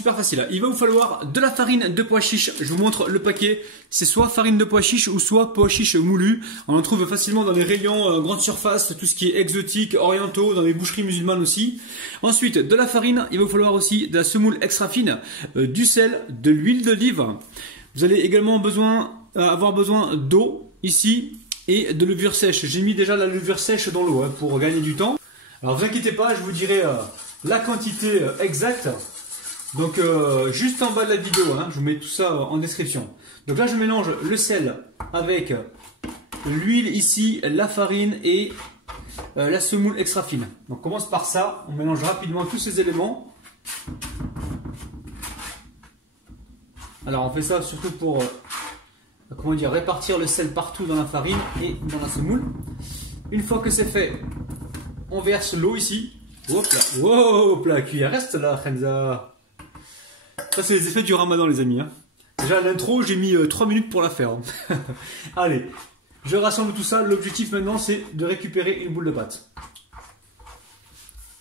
super facile. Il va vous falloir de la farine de pois chiche. Je vous montre le paquet. C'est soit farine de pois chiche ou soit pois chiche moulu. On en trouve facilement dans les rayons grande surface, tout ce qui est exotique, orientaux, dans les boucheries musulmanes aussi. Ensuite, de la farine. Il va vous falloir aussi de la semoule extra fine, du sel, de l'huile d'olive. Vous allez également avoir besoin d'eau ici et de levure sèche. J'ai mis déjà la levure sèche dans l'eau pour gagner du temps. Alors, vous inquiétez pas, je vous dirai la quantité exacte. Donc juste en bas de la vidéo, je vous mets tout ça en description. Donc là je mélange le sel avec l'huile ici, la farine et la semoule extra fine. Donc on commence par ça, on mélange rapidement tous ces éléments. Alors on fait ça surtout pour répartir le sel partout dans la farine et dans la semoule. Une fois que c'est fait, on verse l'eau ici. Hop là, hop là, la cuillère reste là, Khenza. Ça c'est les effets du ramadan les amis. Déjà l'intro j'ai mis 3 minutes pour la faire. Allez, je rassemble tout ça. L'objectif maintenant c'est de récupérer une boule de pâte.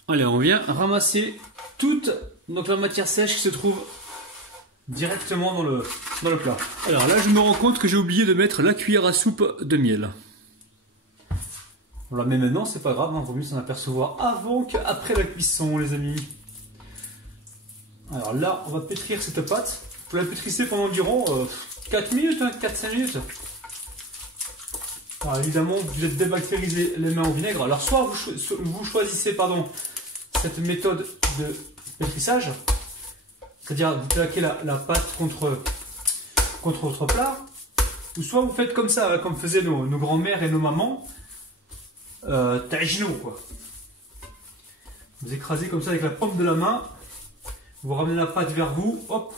Allez, on vient ramasser toute la matière sèche qui se trouve directement dans le plat. Alors là je me rends compte que j'ai oublié de mettre la cuillère à soupe de miel. On la met maintenant, c'est pas grave, vaut mieux s'en apercevoir avant qu'après la cuisson les amis. Alors là, on va pétrir cette pâte. Vous la pétrissez pendant environ 4 minutes, 4-5 minutes. Alors évidemment, vous êtes débactérisé les mains au vinaigre. Alors soit vous choisissez cette méthode de pétrissage, c'est-à-dire vous plaquez la pâte contre votre plat, ou soit vous faites comme ça, comme faisaient nos grands-mères et nos mamans, tajino quoi. Vous écrasez comme ça avec la paume de la main. Vous ramenez la pâte vers vous, hop,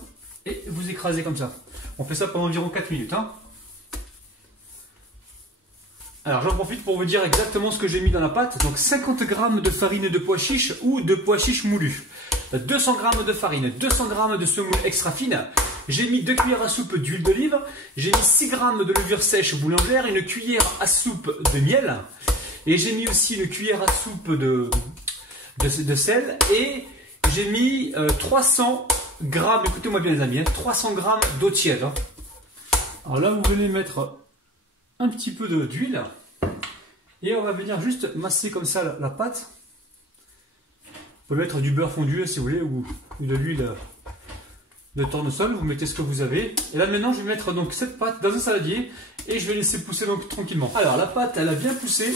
et vous écrasez comme ça. On fait ça pendant environ 4 minutes. Alors j'en profite pour vous dire exactement ce que j'ai mis dans la pâte. Donc 50 g de farine de pois chiche ou de pois chiche moulu. 200 g de farine, 200 g de semoule extra fine. J'ai mis 2 cuillères à soupe d'huile d'olive. J'ai mis 6 g de levure sèche boulangère, une cuillère à soupe de miel. Et j'ai mis aussi une cuillère à soupe de sel. Et j'ai mis 300 g, écoutez-moi bien les amis, 300 g d'eau tiède. Alors là, vous venez mettre un petit peu d'huile et on va venir juste masser comme ça la pâte. Vous pouvez mettre du beurre fondu si vous voulez ou de l'huile de tournesol, vous mettez ce que vous avez. Et là maintenant, je vais mettre donc cette pâte dans un saladier et je vais laisser pousser donc tranquillement. Alors la pâte, elle a bien poussé.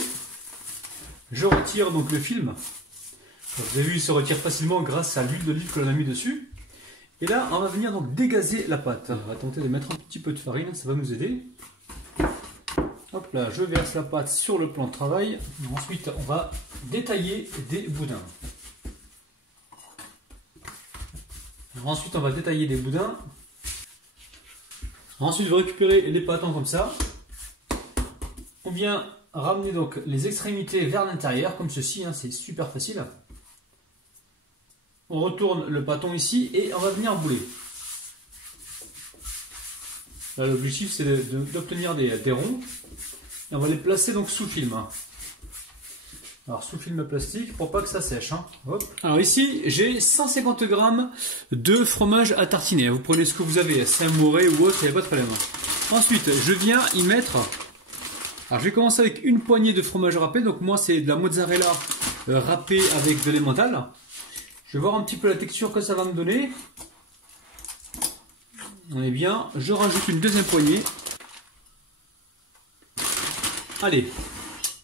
Je retire donc le film. Vous avez vu, il se retire facilement grâce à l'huile d'olive que l'on a mis dessus. Et là, on va venir donc dégazer la pâte. On va tenter de mettre un petit peu de farine, ça va nous aider. Hop là, je verse la pâte sur le plan de travail. Ensuite, on va détailler des boudins. Ensuite, on va détailler des boudins. Ensuite, vous récupérez les pâtons comme ça. On vient ramener donc les extrémités vers l'intérieur, comme ceci, c'est super facile. On retourne le pâton ici et on va venir bouler. L'objectif c'est d'obtenir des ronds. Et on va les placer donc sous film. Alors sous film plastique pour pas que ça sèche. Hop. Alors ici j'ai 150 g de fromage à tartiner. Vous prenez ce que vous avez, Saint-Moré ou autre, il n'y a pas de problème. Ensuite je viens y mettre. Alors je vais commencer avec une poignée de fromage râpé. Donc moi c'est de la mozzarella râpée avec de l'emmental. Je vais voir un petit peu la texture que ça va me donner. On est bien. Je rajoute une deuxième poignée. Allez.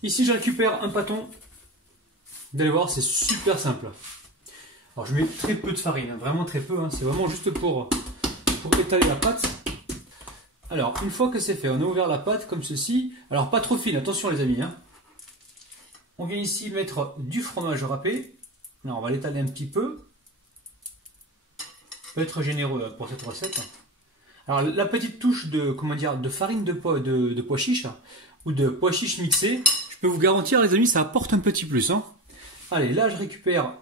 Ici, je récupère un pâton. Vous allez voir, c'est super simple. Alors, je mets très peu de farine. Vraiment très peu. C'est vraiment juste pour étaler la pâte. Alors, une fois que c'est fait, on a ouvert la pâte comme ceci. Alors, pas trop fine. Attention les amis. On vient ici mettre du fromage râpé. Alors, on va l'étaler un petit peu. On peut être généreux pour cette recette. Alors, la petite touche de farine de pois chiche ou de pois chiche mixé, je peux vous garantir, les amis, ça apporte un petit plus. Allez, là, je récupère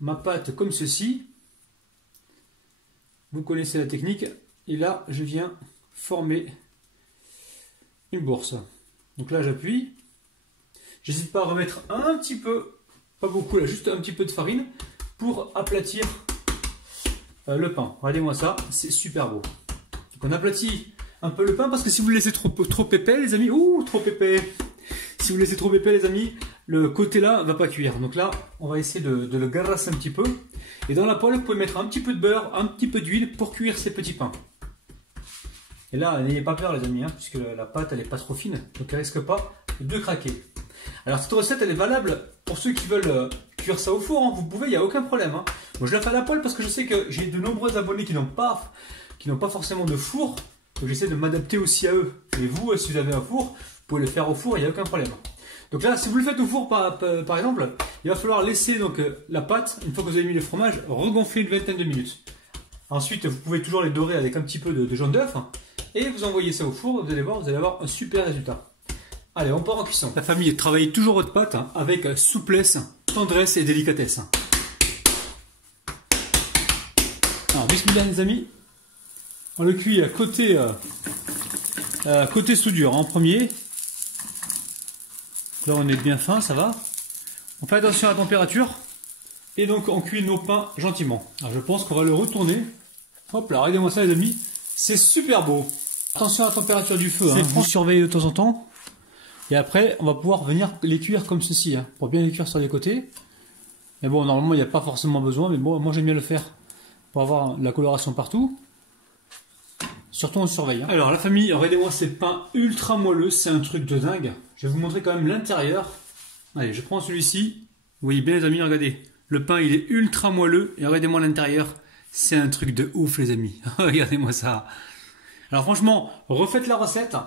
ma pâte comme ceci. Vous connaissez la technique. Et là, je viens former une bourse. Donc là, j'appuie. J'hésite pas à remettre un petit peu. Pas beaucoup là, juste un petit peu de farine pour aplatir le pain. Regardez-moi ça, c'est super beau. Donc on aplatit un peu le pain parce que si vous le laissez trop épais les amis, trop épais. Si vous le laissez trop épais les amis, le côté là va pas cuire. Donc là, on va essayer de le garasser un petit peu. Et dans la poêle, vous pouvez mettre un petit peu de beurre, un petit peu d'huile pour cuire ces petits pains. Et là, n'ayez pas peur les amis, hein, puisque la pâte elle est pas trop fine, donc elle risque pas de craquer. Alors cette recette elle est valable pour ceux qui veulent cuire ça au four, hein. Vous pouvez, il n'y a aucun problème. Hein. Moi je la fais à la poêle parce que je sais que j'ai de nombreux abonnés qui n'ont pas forcément de four, donc j'essaie de m'adapter aussi à eux. Et vous, si vous avez un four, vous pouvez le faire au four, il n'y a aucun problème. Donc là, si vous le faites au four par exemple, il va falloir laisser donc la pâte, une fois que vous avez mis le fromage, regonfler une vingtaine de minutes. Ensuite, vous pouvez toujours les dorer avec un petit peu de jaune d'œuf. Et vous envoyez ça au four, vous allez voir, vous allez avoir un super résultat. Allez, on part en cuisson. La famille travaille toujours votre pâte avec souplesse, tendresse et délicatesse. Alors, bismillah les amis. On le cuit côté soudure en premier. Là on est bien fin, ça va. On fait attention à la température. Et donc on cuit nos pains gentiment. Alors je pense qu'on va le retourner. Hop là, regardez-moi ça les amis. C'est super beau. Attention à la température du feu, hein. Vous surveillez de temps en temps. Et après, on va pouvoir venir les cuire comme ceci, hein, pour bien les cuire sur les côtés. Mais bon, normalement, il n'y a pas forcément besoin, mais bon, moi j'aime bien le faire pour avoir la coloration partout. Surtout on surveille. Hein. Alors la famille, regardez-moi ces pains ultra moelleux, c'est un truc de dingue. Je vais vous montrer quand même l'intérieur. Allez, je prends celui-ci. Vous voyez bien les amis, regardez. Le pain, il est ultra moelleux. Et regardez-moi l'intérieur. C'est un truc de ouf les amis. Regardez-moi ça. Alors franchement, refaites la recette.